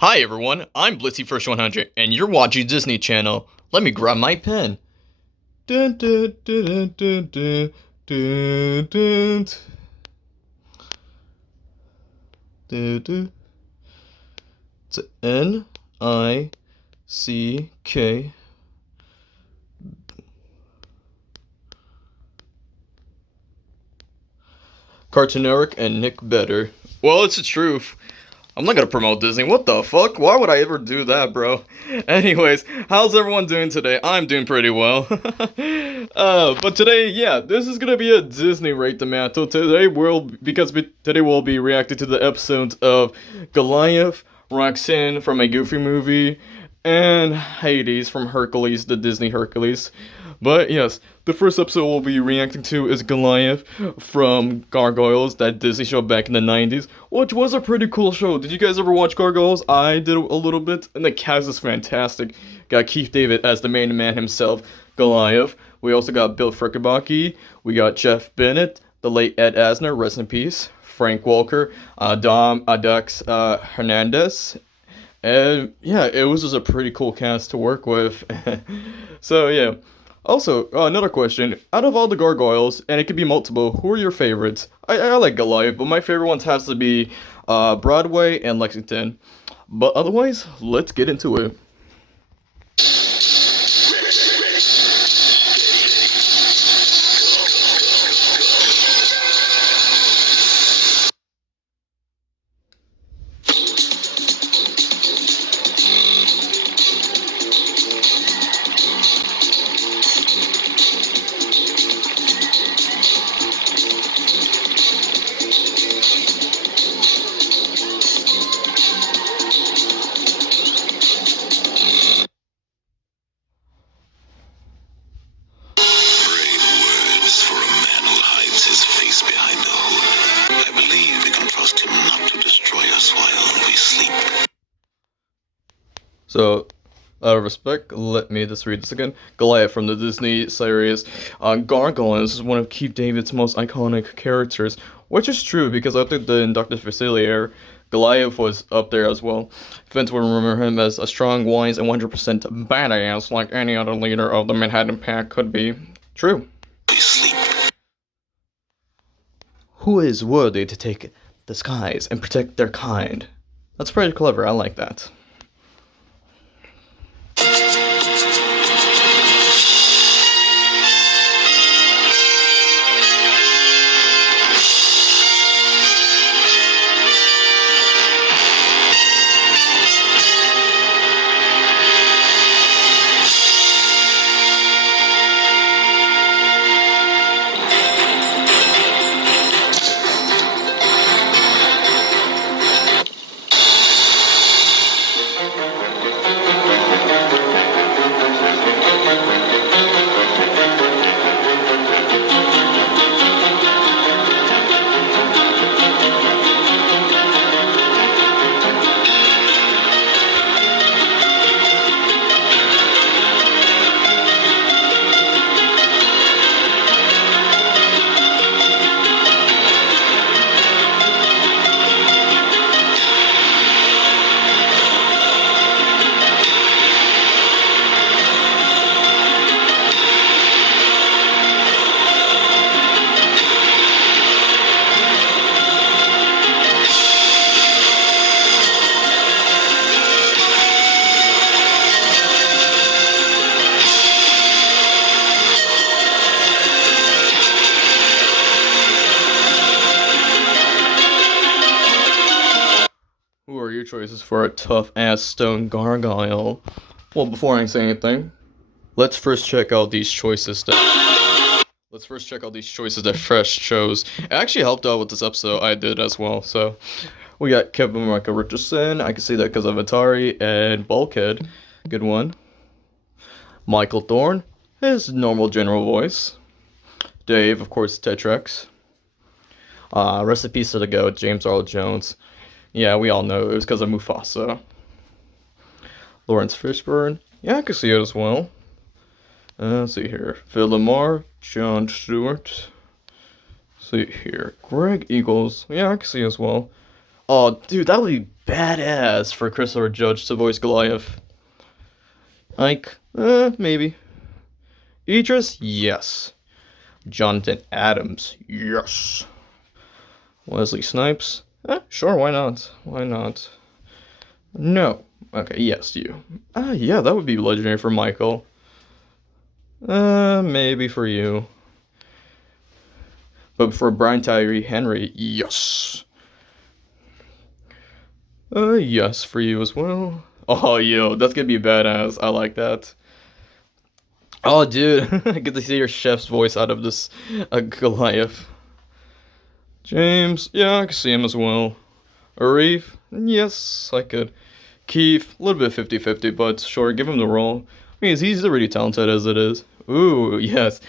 Hi everyone, I'm Blitzy First 100, and you're watching Disney Channel. Let me grab my pen. Dun, dun, dun, dun, dun, dun, dun, dun, dun. It's N-I-C-K. Cartoon Network and Nick Better. Well, it's the truth. I'm not gonna promote Disney. What the fuck? Why would I ever do that, bro? Anyways, how's everyone doing today? I'm doing pretty well. But today, yeah, this is gonna be a Disney Rate the Mantle. Today today we'll be reacting to the episodes of Goliath, Roxanne from a Goofy movie, and Hades from Hercules, the Disney Hercules. But yes, the first episode we'll be reacting to is Goliath from Gargoyles, that Disney show back in the 90s, which was a pretty cool show. Did you guys ever watch Gargoyles? I did a little bit, and the cast is fantastic. Got Keith David as the main man himself, Goliath. We also got Bill Frickenbaki. We got Jeff Bennett, the late Ed Asner, rest in peace. Frank Walker, Dom Adux Hernandez. And yeah, it was just a pretty cool cast to work with. So yeah. Also, another question. Out of all the gargoyles, and it could be multiple, who are your favorites? I like Goliath, but my favorite ones has to be Broadway and Lexington. But otherwise, let's get into it. So, out of respect, let me just read this again. Goliath from the Disney series. Gargoyles is one of Keith David's most iconic characters, which is true because after the Inductive Facilier, Goliath was up there as well. Fans will remember him as a strong, wise, and 100% badass like any other leader of the Manhattan Pack could be. True. Who is worthy to take the skies and protect their kind? That's pretty clever, I like that. Who are your choices for a tough-ass stone gargoyle? Well, before I say anything, let's first check out these choices that Fresh chose. It actually helped out with this episode. I did as well. So we got Kevin Michael Richardson. I can see that because of Atari and Bulkhead. Good one. Michael Thorne, his normal general voice. Dave, of course, Tetrex. Rest in peace to the goat, James Earl Jones. Yeah, we all know it was because of Mufasa. Lawrence Fishburne. Yeah, I can see it as well. Let's see here. Phil Lamar, Jon Stewart. See here. Greg Eagles. Yeah, I can see as well. Oh, dude, that would be badass for Christopher Judge to voice Goliath. Like, maybe. Idris, yes. Jonathan Adams, yes. Wesley Snipes, sure, why not? Why not? No. Okay, yes, you. Yeah, that would be legendary for Michael. Maybe for you. But for Brian Tyree Henry, yes. Yes, for you as well. Oh, yo, that's gonna be badass. I like that. Oh, dude, I get to see your chef's voice out of this Goliath. James, yeah, I can see him as well. Arif, yes, I could. Keith, a little bit 50-50, but sure, give him the role. I mean, he's already talented as it is. Ooh, yes.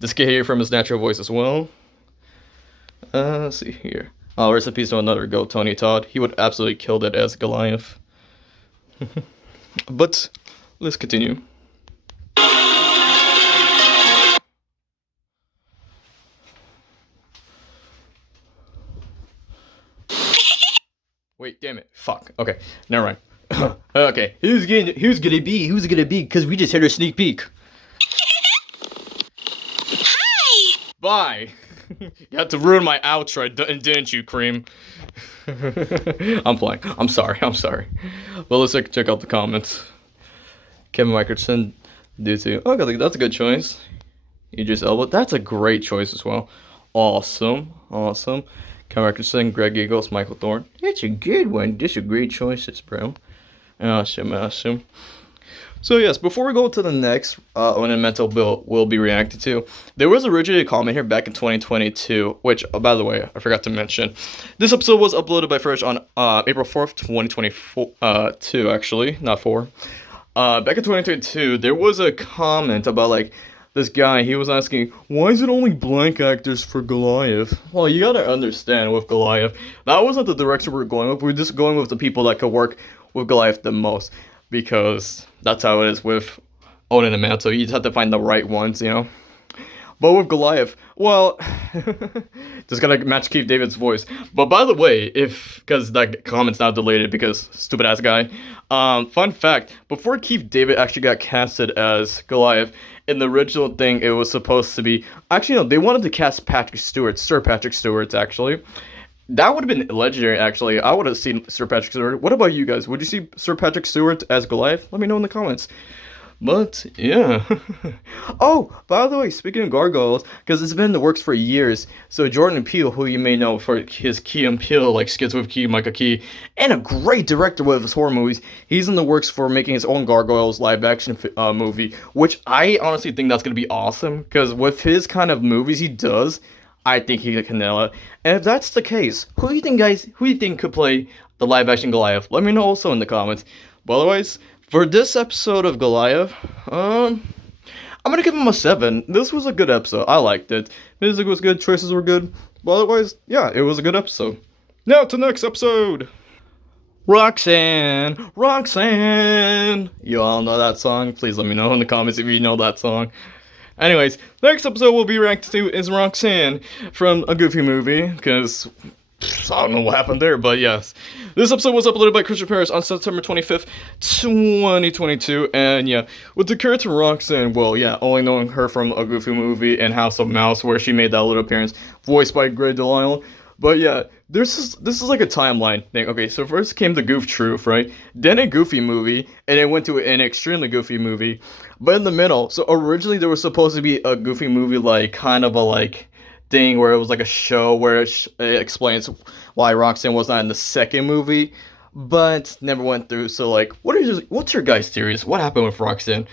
This can hear from his natural voice as well. Let's see here. Oh, rest in peace to another goat, Tony Todd. He would absolutely kill that as Goliath. But, let's continue. Wait, damn it. Fuck. Okay, never mind. Okay, who's gonna be? Because we just hit a sneak peek. Hi! Bye! You had to ruin my outro, didn't you, Cream? I'm playing. I'm sorry. Well, let's check out the comments. Kevin Mickelson, due to... Oh, that's a good choice. Idris Elba, that's a great choice as well. Awesome. Kevin Mickelson, Greg Eagles, Michael Thorne. That's a good one. These are great choices, bro. Awesome. So yes, before we go to the next Mental Bill we'll be reacting to, there was originally a comment here back in 2022, which, by the way, I forgot to mention. This episode was uploaded by Fresh on April 4th, 2022, actually, not 4. Back in 2022, there was a comment about, like, this guy, he was asking, why is it only blank actors for Goliath? Well, you gotta understand with Goliath, that wasn't the direction we were going with. We were just going with the people that could work with Goliath the most. Because that's how it is with Odin and Mantle. You just have to find the right ones, you know? But with Goliath, well, just gotta match Keith David's voice. But by the way, because that comment's now deleted because stupid ass guy. Fun fact, before Keith David actually got casted as Goliath, in the original thing, it was supposed to be, actually no, they wanted to cast Sir Patrick Stewart, actually. That would have been legendary, actually. I would have seen Sir Patrick Stewart. What about you guys? Would you see Sir Patrick Stewart as Goliath? Let me know in the comments. But, yeah. Oh, by the way, speaking of gargoyles, because it's been in the works for years, so Jordan Peele, who you may know for his Key and Peele, like Skits with Key, Micah Key, and a great director with his horror movies, he's in the works for making his own Gargoyles live-action movie, which I honestly think that's going to be awesome, because with his kind of movies he does, I think he can nail it. And if that's the case, who do you think, guys, could play the live-action Goliath? Let me know also in the comments. But otherwise, for this episode of Goliath, I'm gonna give him a 7. This was a good episode. I liked it. Music was good, choices were good. But otherwise, yeah, it was a good episode. Now to the next episode. Roxanne. You all know that song? Please let me know in the comments if you know that song. Anyways, next episode we'll be reacting to is Roxanne from a Goofy movie, because I don't know what happened there, but yes. This episode was uploaded by Christian Paris on September 25th, 2022, and yeah, with the character Roxanne, well, yeah, only knowing her from a Goofy movie and House of Mouse, where she made that little appearance, voiced by Greg Delisle. But yeah, this is like a timeline thing. Okay, so first came the Goof Troop, right? Then a Goofy movie, and it went to an extremely Goofy movie. But in the middle, so originally there was supposed to be a Goofy movie, like kind of a like thing where it was like a show where it explains why Roxanne was not in the second movie, but never went through. So like, what's your guys' theories? What happened with Roxanne?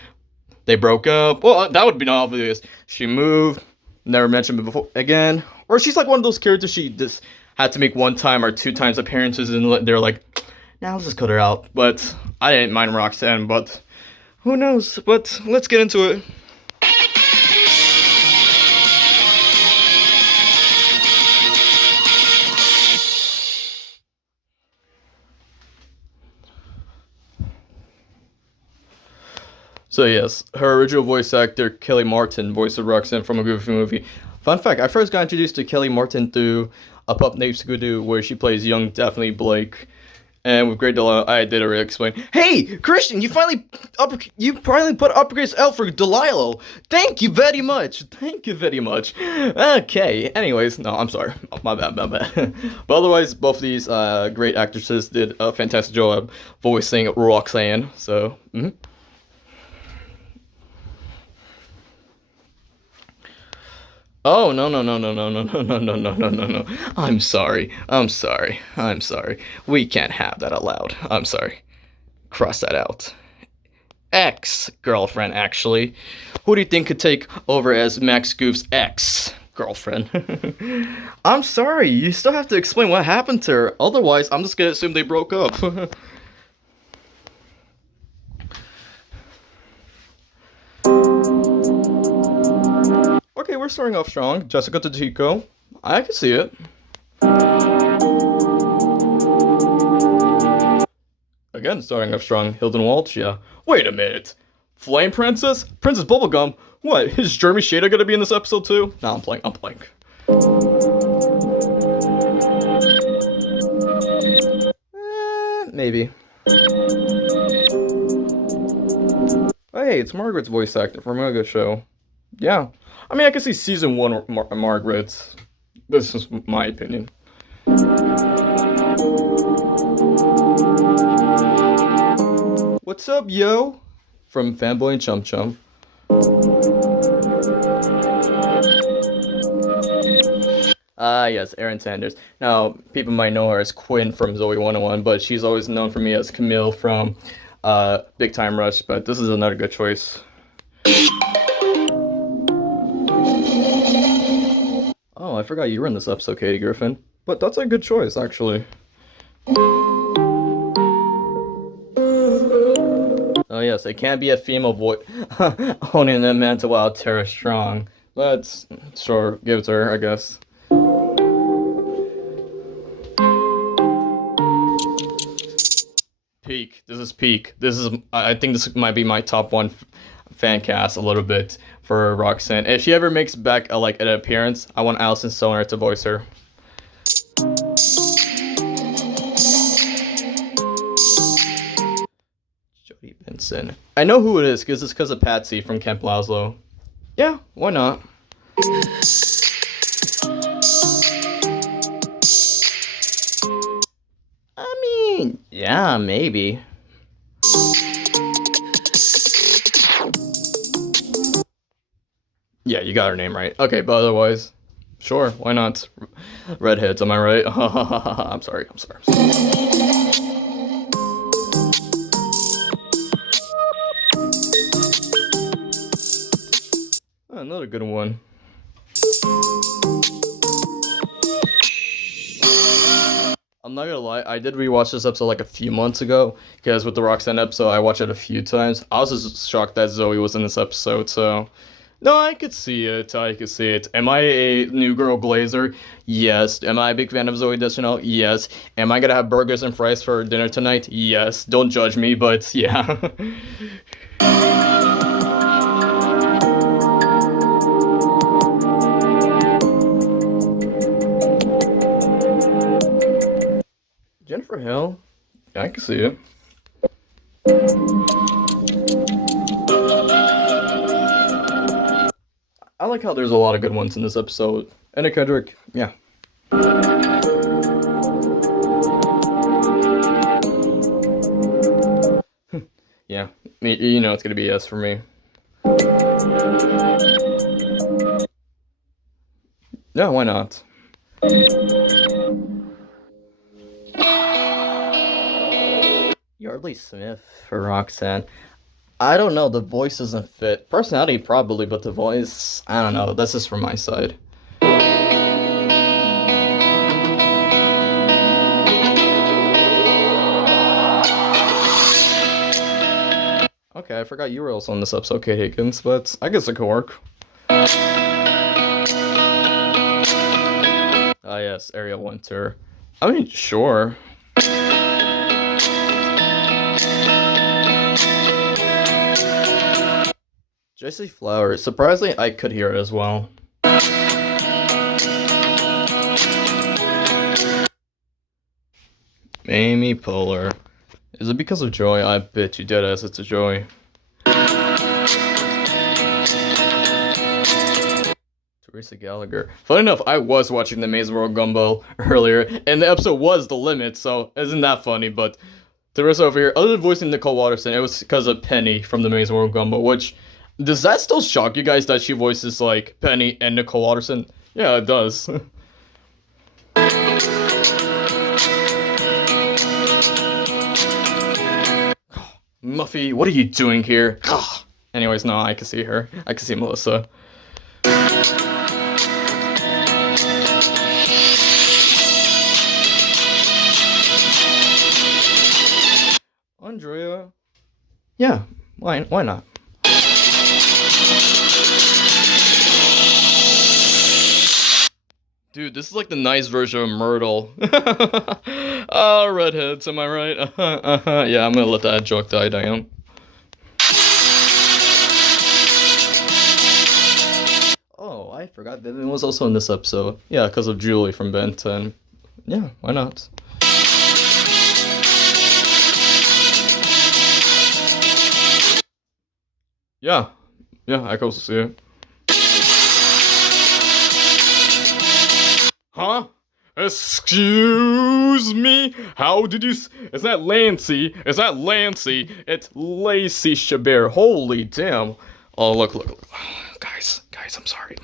They broke up? Well, that would be obvious. She moved, never mentioned before again. Or she's like one of those characters she just had to make 1 time or 2 times appearances and they're like, nah, let's just cut her out. But I didn't mind Roxanne, but who knows? But let's get into it. So yes, her original voice actor, Kelly Martin, voiced Roxanne from a Goofy movie. Fun fact, I first got introduced to Kelly Martin through A Pup Named Scooby-Doo, where she plays young Daphne Blake. And with great Delilah, I did already explain. Hey, Christian, you finally put upgrades out for Delilah. Thank you very much. Thank you very much. Okay. Anyways, no, I'm sorry. My bad. But otherwise, both of these great actresses did a fantastic job voicing Roxanne. So. Oh, no. I'm sorry. We can't have that allowed. I'm sorry. Cross that out. Ex-girlfriend, actually. Who do you think could take over as Max Goof's ex-girlfriend? I'm sorry. You still have to explain what happened to her. Otherwise, I'm just gonna assume they broke up. Okay, we're starting off strong. Jessica to Chico. I can see it. Again, starting off strong. Hilden Walsh, yeah. Wait a minute. Flame Princess? Princess Bubblegum? What, is Jeremy Shada gonna be in this episode too? Nah, I'm playing. Maybe. Hey, it's Margaret's voice actor from a good show. Yeah. I mean, I can see season 1 Margaret. This is my opinion. What's up, yo? From Fanboy and Chum Chum. Yes, Erin Sanders. Now, people might know her as Quinn from Zoe 101, but she's always known for me as Camille from Big Time Rush, but this is another good choice. Oh, I forgot you were in this episode, Katie Griffin. But that's a good choice, actually. Oh yes, it can't be a female voice owning the mantle while Tara Strong. Let's sure give it to her, I guess. Peak. This is peak. I think this might be my top 1 fan cast a little bit for Roxanne. If she ever makes back an appearance, I want Alison Stoner to voice her. Jodie Benson. I know who it is because it's because of Patsy from Camp Lazlo. Yeah, why not? I mean, yeah, maybe. Yeah, you got her name right. Okay, but otherwise, sure, why not? Redheads, am I right? I'm sorry. Another good one. I'm not gonna lie, I did rewatch this episode like a few months ago, because with the Roxanne episode, I watched it a few times. I was just shocked that Zoe was in this episode, so... No, I could see it. Am I a New Girl Glazer? Yes. Am I a big fan of Zoe Deschanel? Yes. Am I gonna have burgers and fries for dinner tonight? Yes. Don't judge me, but yeah. Jennifer Hill? Yeah, I can see it. I like how there's a lot of good ones in this episode. Anna Kendrick, yeah. Yeah, you know it's gonna be yes for me. Yeah, why not? Yardley Smith for Roxanne. I don't know, the voice doesn't fit. Personality probably, but the voice, I don't know. That's just from my side. Okay, I forgot you were also on this episode, Kate Higgins, but I guess it could work. Ah yes, Ariel Winter. I mean, sure. Jessie Flowers. Surprisingly, I could hear it as well. Amy Poehler. Is it because of Joy? I bet you dead ass it's a Joy. Teresa Gallagher. Funny enough, I was watching the Amazing World Gumball earlier, and the episode was The Limit, so isn't that funny? But Teresa over here, other than voicing Nicole Watterson, it was because of Penny from the Amazing World Gumball, which, does that still shock you guys that she voices, like, Penny and Nicole Watterson? Yeah, it does. Muffy, what are you doing here? Anyways, no, I can see her. I can see Melissa. Andrea. Yeah, why not? Dude, this is like the nice version of Myrtle. Oh, redheads, am I right? Yeah, I'm gonna let that joke die down. Oh, I forgot Vivian was also in this episode. Yeah, because of Julie from Ben 10. Yeah, why not? Yeah, I can also see it. Huh? Excuse me? How did you Is that Lancey? Is that Lancey? It's Lacey Chabert. Holy damn. Oh, look. Guys, I'm sorry.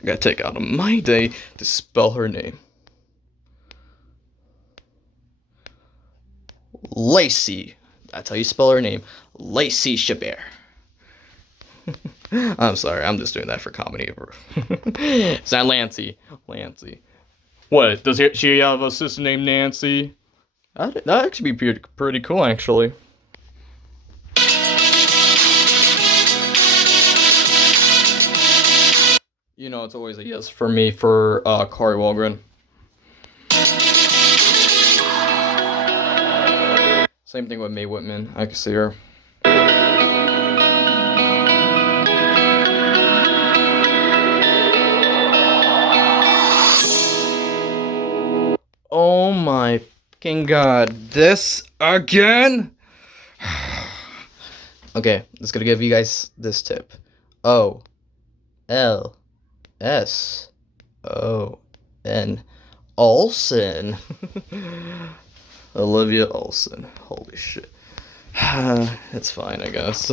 I gotta take out of my day to spell her name. Lacey. That's how you spell her name. Lacey Chabert. I'm sorry, I'm just doing that for comedy. Is that Lancey? What, does she have a sister named Nancy? That'd actually be pretty cool, actually. You know, it's always a yes for me for Kari Wahlgren. Same thing with Mae Whitman. I can see her. Oh my fucking god, this again? Okay, just gonna give you guys this tip. O-L-S-O-N. Olsen. Olivia Olsen. Holy shit. It's fine, I guess.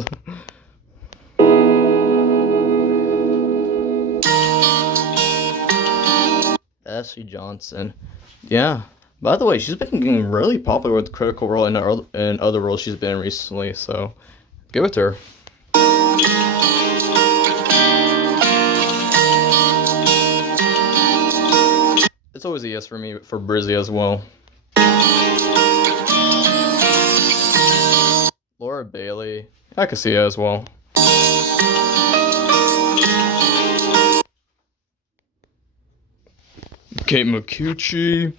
Ashley Johnson. Yeah. By the way, she's been getting really popular with Critical Role and other roles she's been in recently, so give it to her. It's always a yes for me for Brizzy as well. Laura Bailey. I can see her as well. Kate McCucci.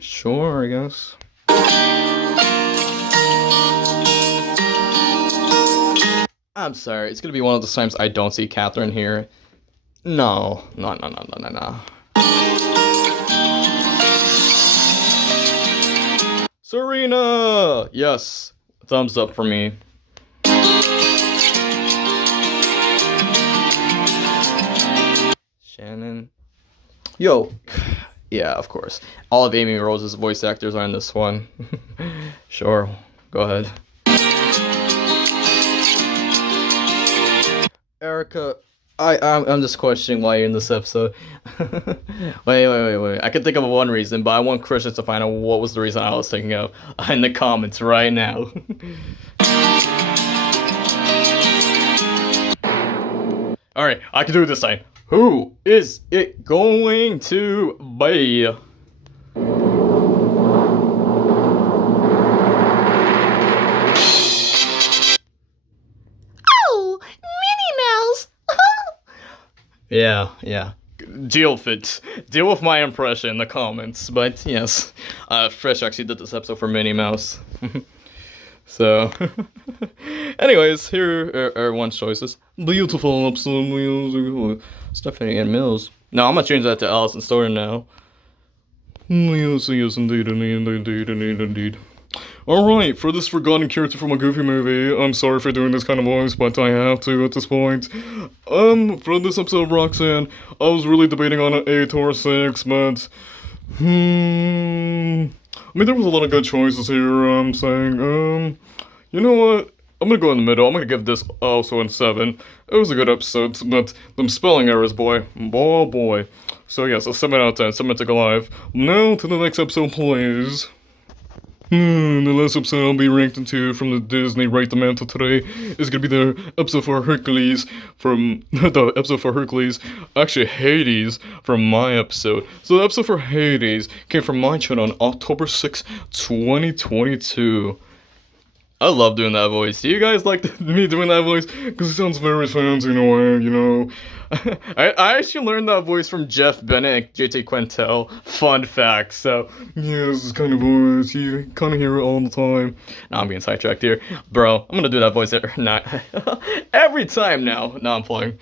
Sure, I guess. I'm sorry, it's gonna be one of those times I don't see Catherine here. No. Serena! Yes, thumbs up for me. Shannon. Yo. Yeah, of course. All of Amy Rose's voice actors are in this one. Sure, go ahead. Erica, I'm just questioning why you're in this episode. Wait. I can think of one reason, but I want Christians to find out what was the reason I was thinking of in the comments right now. Alright, I can do it this time. Who is it going to be? Oh, Minnie Mouse! Yeah. Deal with my impression in the comments, but yes. Fresh actually did this episode for Minnie Mouse. So, anyways, here are everyone's choices. Beautiful episode, Stephanie and Mills. No, I'm gonna change that to Allison Story now. Yes, indeed. Alright, for this forgotten character from a Goofy movie, I'm sorry for doing this kind of voice, but I have to at this point. For this episode of Roxanne, I was really debating on an 8 or a 6, but... I mean, there was a lot of good choices here, I'm saying, you know what? I'm gonna go in the middle. I'm gonna give this also a 7. It was a good episode, but them spelling errors, boy. Boy. So yes, a 7 out of 10. 7 to Goliath. Now to the next episode, please. The last episode I'll be ranked into from the Disney Write the Mantle today is gonna be the episode for Hercules from the episode for Hercules, actually Hades from my episode. So the episode for Hades came from my channel on October 6th, 2022. I love doing that voice. Do you guys like me doing that voice? Because it sounds very fancy in a way, you know. I actually learned that voice from Jeff Bennett and JT Quintel. Fun fact. So, yeah, this is kind of voice. You kind of hear it all the time. Now I'm being sidetracked here. Bro, I'm going to do that voice every time now. Now I'm playing.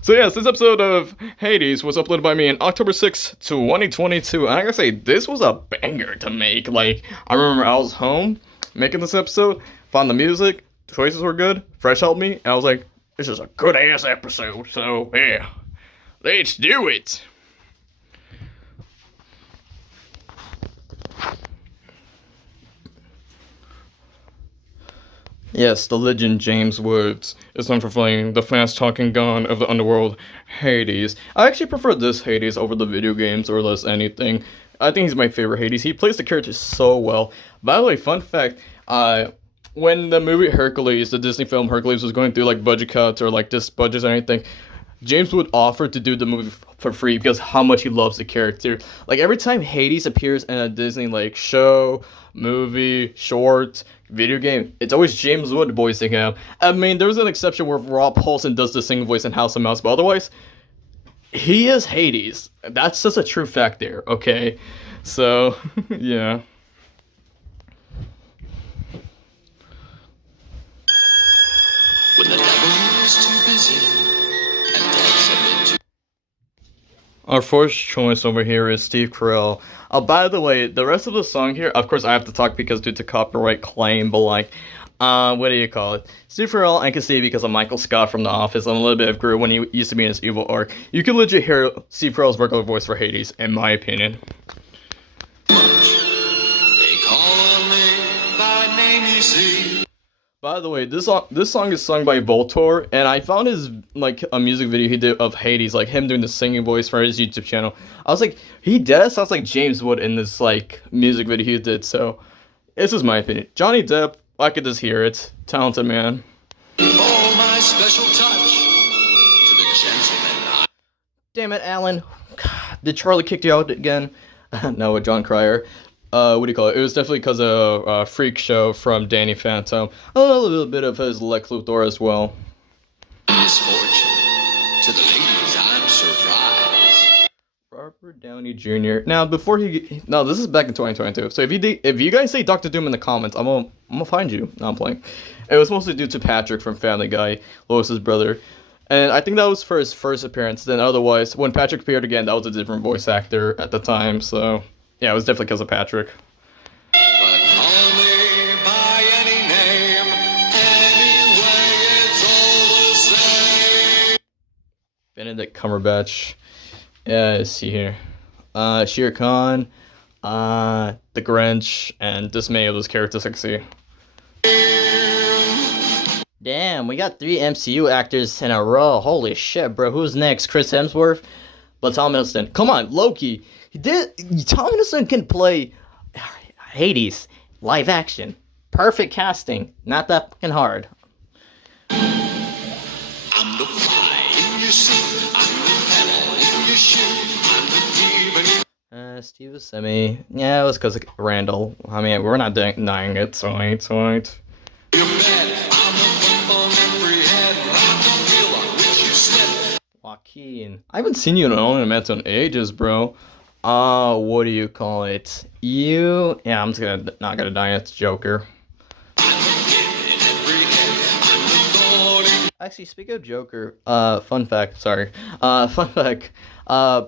So yes, this episode of Hades was uploaded by me on October 6th, 2022. And I gotta say, this was a banger to make. Like, I remember I was home making this episode, found the music, choices were good, Fresh helped me, and I was like, this is a good ass episode, so yeah, let's do it. Yes, the legend James Woods is known for playing the fast-talking god of the underworld, Hades. I actually prefer this Hades over the video games or less anything. I think he's my favorite Hades. He plays the character so well. By the way, fun fact, when the movie Hercules, the Disney film Hercules, was going through like budget cuts or like just budgets or anything, James Wood offered to do the movie for free because how much he loves the character. Like every time Hades appears in a Disney like show, movie, short, video game, it's always James Wood voicing him. I mean, there's an exception where Rob Paulson does the singing voice in House of Mouse, but otherwise, he is Hades. That's just a true fact there, okay? So, yeah. When the devil is too busy and takes a bit too... Our first choice over here is Steve Carell. By the way, the rest of the song here, of course I have to talk because due to copyright claim, but like, what do you call it? Steve Carell, I can see because of Michael Scott from The Office and a little bit of Gru when he used to be in his evil arc. You can legit hear Steve Carell's regular voice for Hades, in my opinion. They call me by name, you see. By the way, this song is sung by Voltor, and I found his like a music video he did of Hades, like him doing the singing voice for his YouTube channel. I was like, he does sounds like James Wood in this like music video he did. So, this is my opinion. Johnny Depp, I could just hear it. Talented man. Oh, my special touch to the gentleman. Damn it, Alan. God, did Charlie kick you out again? No, with John Cryer. What do you call it? It was definitely because of Freak Show from Danny Phantom. A little bit of his Lex Luthor as well. Misfortune to the ladies, I'm surprised. Robert Downey Jr. Now, before no, this is back in 2022. So if you guys say Doctor Doom in the comments, I'm gonna find you. No, I'm playing. It was mostly due to Patrick from Family Guy, Lois's brother, and I think that was for his first appearance. Then otherwise, when Patrick appeared again, that was a different voice actor at the time. So. Yeah, it was definitely because of Patrick. But call me by any name, anyway, it's all the same. Benedict Cumberbatch. Yeah, let's see here. Shere Khan, the Grinch, and this many of those characters I can see. Damn, we got 3 MCU actors in a row. Holy shit, bro. Who's next? Chris Hemsworth? But Tom Hiddleston. Come on, Loki. Tom Hiddleston can play Hades live action. Perfect casting. Not that fucking hard. I'm the fly in your suit, I'm the pedal in your shoe, I'm the thief in your... Steve Buscemi. Yeah, it was because of Randall. I mean, we're not denying it, so it's alright. Your bed, I'm the bump on every head, I'm the real on which you slip. Joaquin. I haven't seen you in an ornament in ages, bro. What do you call it? You... Yeah, I'm just not gonna die. It's Joker. Actually, speaking of Joker, fun fact, sorry. Fun fact.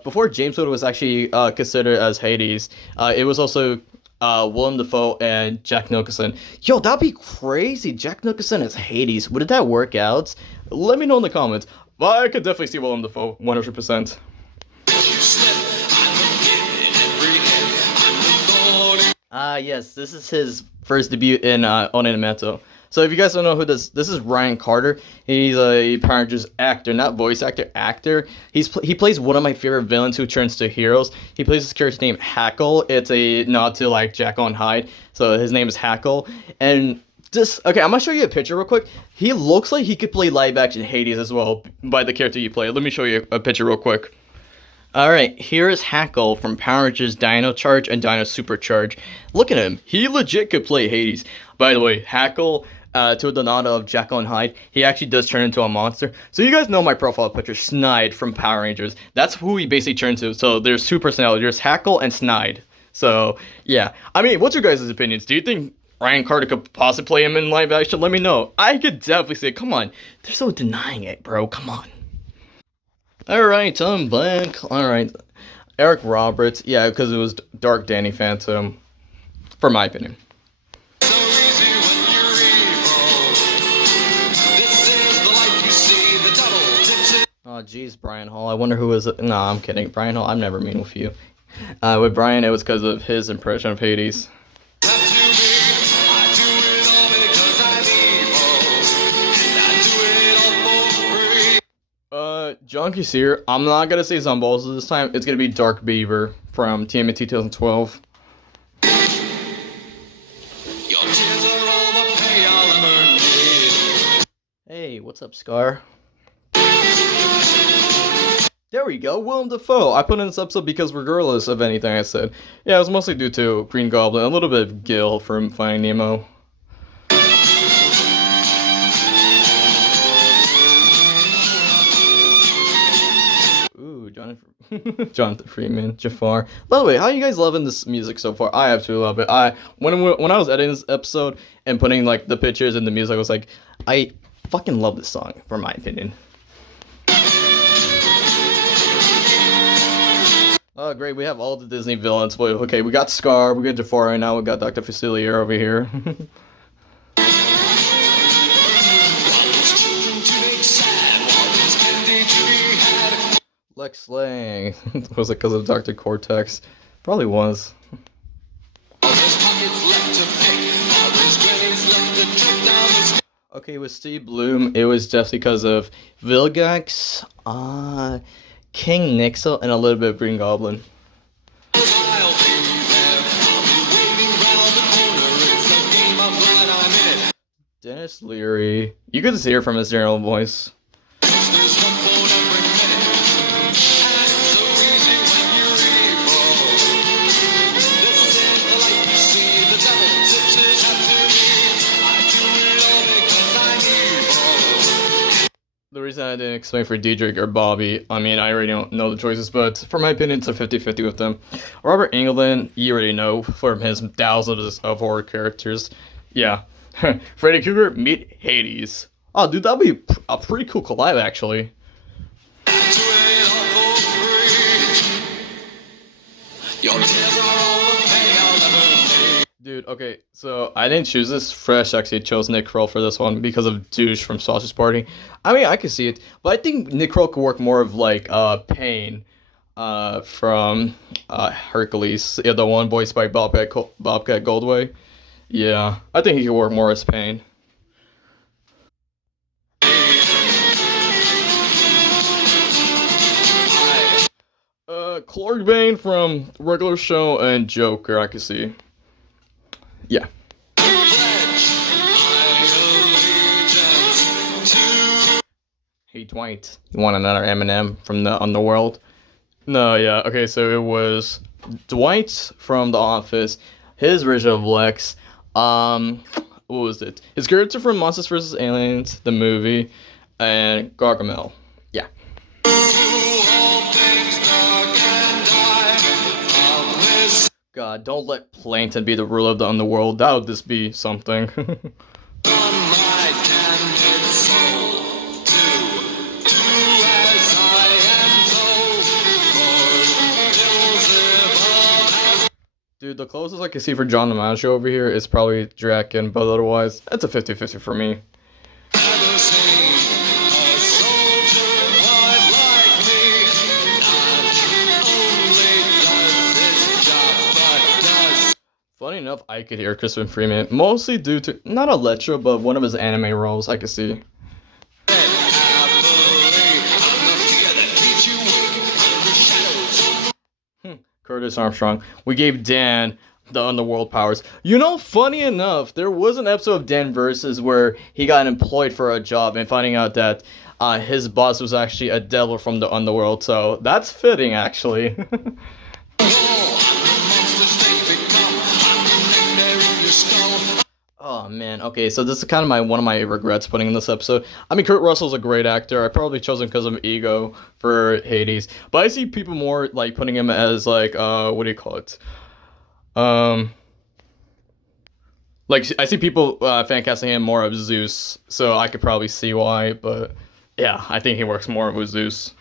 Before James Wood was actually considered as Hades, it was also Willem Dafoe and Jack Nicholson. Yo, that'd be crazy. Jack Nicholson as Hades. Would that work out? Let me know in the comments. But I could definitely see Willem Dafoe, 100%. Yes, this is his first debut in on MANTLE. So if you guys don't know who this is Ryan Carter. He's a Power Rangers actor, not voice actor, actor. He plays one of my favorite villains who turns to heroes. He plays this character named Hackle. It's a nod to like Jekyll and Hyde. So his name is Hackle. And okay, I'm gonna show you a picture real quick. He looks like he could play live action Hades as well by the character you play. Let me show you a picture real quick. Alright, here is Hackle from Power Rangers Dino Charge and Dino Supercharge. Look at him. He legit could play Hades. By the way, Hackle, to the nod of Jekyll and Hyde, he actually does turn into a monster. So you guys know my profile picture, Snide from Power Rangers. That's who he basically turns to. So there's two personalities. There's Hackle and Snide. So, yeah. I mean, what's your guys' opinions? Do you think Ryan Carter could possibly play him in live action? Let me know. I could definitely say, come on. They're so denying it, bro. Come on. Alright, I'm back. Alright. Eric Roberts. Yeah, because it was Dark Danny Phantom. For my opinion. Oh, jeez, Brian Hall. I wonder who was it. Nah, I'm kidding. Brian Hall, I'm never mean with you. With Brian, it was because of his impression of Hades. John Kissir, I'm not gonna say Zomballs this time. It's gonna be Dark Beaver from TMNT 2012. Hey, what's up, Scar? There we go, Willem Dafoe. I put in this episode because regardless of anything I said, yeah, it was mostly due to Green Goblin, a little bit of Gil from Finding Nemo. Jonathan Freeman, Jafar. By the way, how are you guys loving this music so far? I absolutely love it. When I was editing this episode and putting like the pictures and the music, I was like, I fucking love this song, for my opinion. Oh, great, we have all the Disney villains. Wait, okay, we got Scar, we got Jafar right now, we got Dr. Facilier over here. Lex Lang. Was it because of Dr. Cortex? Probably was. Okay, with Steve Bloom, it was definitely because of Vilgax, King Nixel, and a little bit of Green Goblin. Dennis Leary. You could hear from his general voice. The reason I didn't explain for Diedrich or Bobby, I mean, I already don't know the choices, but for my opinion, it's a 50-50 with them. Robert Englund, you already know from his thousands of horror characters. Yeah. Freddy Krueger, meet Hades. Oh, dude, that'd be a pretty cool collab, actually. Dude, okay, so I didn't choose this. Fresh actually chose Nick Kroll for this one because of Douche from Sausage Party. I mean, I could see it, but I think Nick Kroll could work more of like Pain from Hercules, yeah, the one voiced by Bobcat Goldthwait. Yeah, I think he could work more as Pain. Clark Bane from Regular Show and Joker, I could see. Yeah. Hey Dwight, you want another Eminem from the Underworld? No, yeah, okay, so it was Dwight from The Office, his version of Lex, what was it? His character from Monsters vs. Aliens, the movie, and Gargamel. Yeah. God, don't let Plankton be the ruler of the underworld. That would just be something. Dude, the closest I can see for John DiMaggio over here is probably Draken, but otherwise, it's a 50-50 for me. Never seen a soldier quite like me. Not only does his job, but does. Funny enough, I could hear Crispin Freeman, mostly due to, not Electro, but one of his anime roles I could see. Curtis Armstrong. We gave Dan the underworld powers. You know, funny enough, there was an episode of Dan Versus where he got employed for a job and finding out that his boss was actually a devil from the underworld. So that's fitting, actually. Oh man, okay, so this is kind of one of my regrets putting in this episode. I mean, Kurt Russell's a great actor. I probably chose him because of ego for Hades, but I see people more like putting him as like what do you call it? Like I see people fan casting him more of Zeus, so I could probably see why. But yeah, I think he works more with Zeus.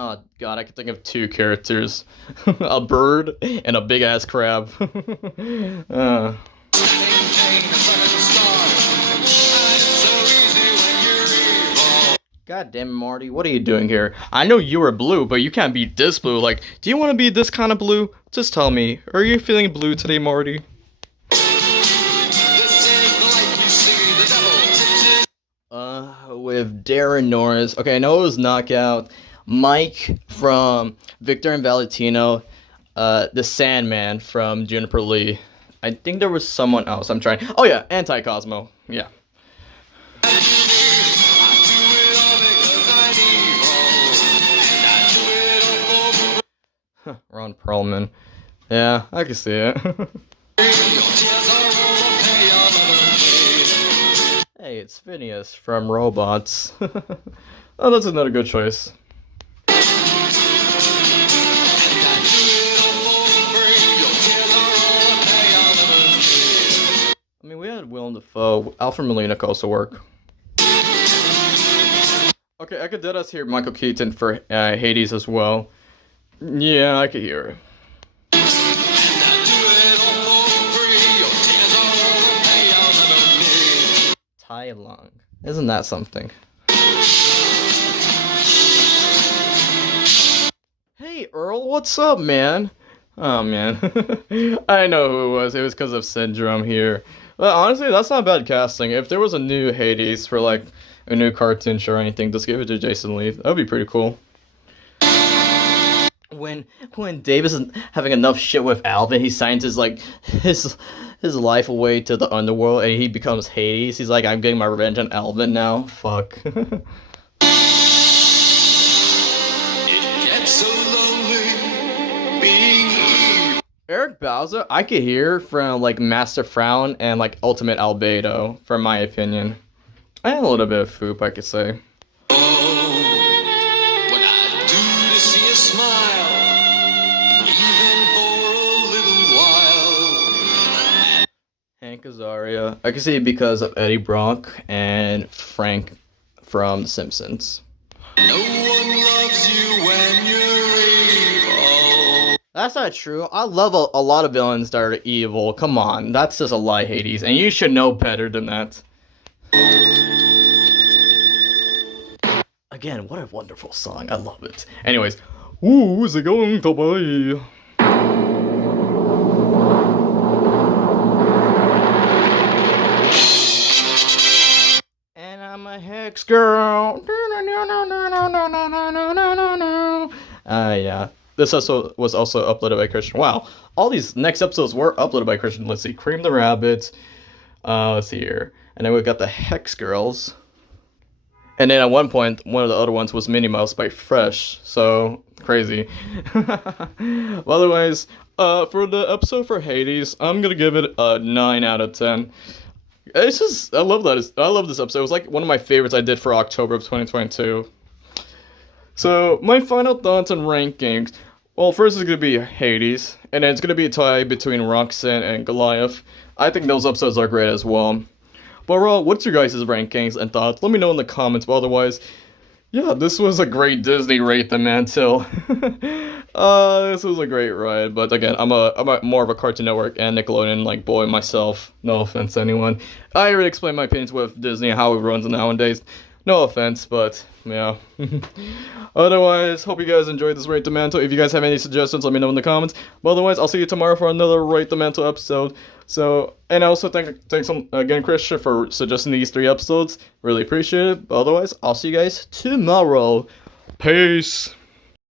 Oh god, I could think of two characters. A bird and a big ass crab. God damn it, Marty, what are you doing here? I know you were blue, but you can't be this blue. Like, do you want to be this kind of blue? Just tell me. Are you feeling blue today, Marty? With Darren Norris. Okay, I know it was Knockout. Mike from Victor and Valentino, the Sandman from Juniper Lee. I think there was someone else. I'm trying. Oh yeah, Anti-Cosmo. Yeah. Ron Perlman. Yeah, I can see it. Hey, it's Phineas from Robots. Oh, that's another good choice. I mean, we had Willem Dafoe. Alfred Molina could also work. Okay, I could deadass hear Michael Keaton for Hades as well. Yeah, I could hear it. Tai Lung. Isn't that something? Hey, Earl, what's up, man? Oh, man. I know who it was. It was because of Syndrome here. But honestly, that's not bad casting. If there was a new Hades for, like, a new cartoon show or anything, just give it to Jason Lee. That would be pretty cool. When Davis is having enough shit with Alvin, he signs his life away to the underworld and he becomes Hades. He's like, I'm getting my revenge on Alvin now. Fuck. It gets so lonely being evil. Eric Bauza, I could hear from like Master Frown and like Ultimate Albedo, from my opinion. And a little bit of Foop, I could say. Hank Azaria. I can see it because of Eddie Brock and Frank from The Simpsons. No one loves you when you're evil. That's not true. I love a lot of villains that are evil. Come on, that's just a lie, Hades, and you should know better than that. Again, what a wonderful song. I love it. Anyways, who's it going to be? I'm a hex girl. Yeah. This also was also uploaded by Christian. Wow. All these next episodes were uploaded by Christian. Let's see. Cream the Rabbit. Let's see here. And then we got the Hex Girls. And then at one point, one of the other ones was Minnie Mouse by Fresh. So, crazy. Well, otherwise, for the episode for Hades, I'm gonna give it a 9 out of 10. It's just, I love that. I love this episode. It was like one of my favorites I did for October of 2022. So, my final thoughts and rankings. Well, first is going to be Hades, and then it's going to be a tie between Roxanne and Goliath. I think those episodes are great as well. But overall, what's your guys' rankings and thoughts? Let me know in the comments, but otherwise, Yeah, this was a great Disney rate the Mantle. This was a great ride, but again, I'm more of a Cartoon Network and Nickelodeon like boy myself. No offense to anyone. I already explained my opinions with Disney how it runs nowadays. No offense, but yeah. Otherwise, hope you guys enjoyed this Rate the Mantle. If you guys have any suggestions, let me know in the comments. But otherwise, I'll see you tomorrow for another Rate the Mantle episode. So, and also thanks again, Christian, for suggesting these 3 episodes. Really appreciate it. But otherwise, I'll see you guys tomorrow. Peace.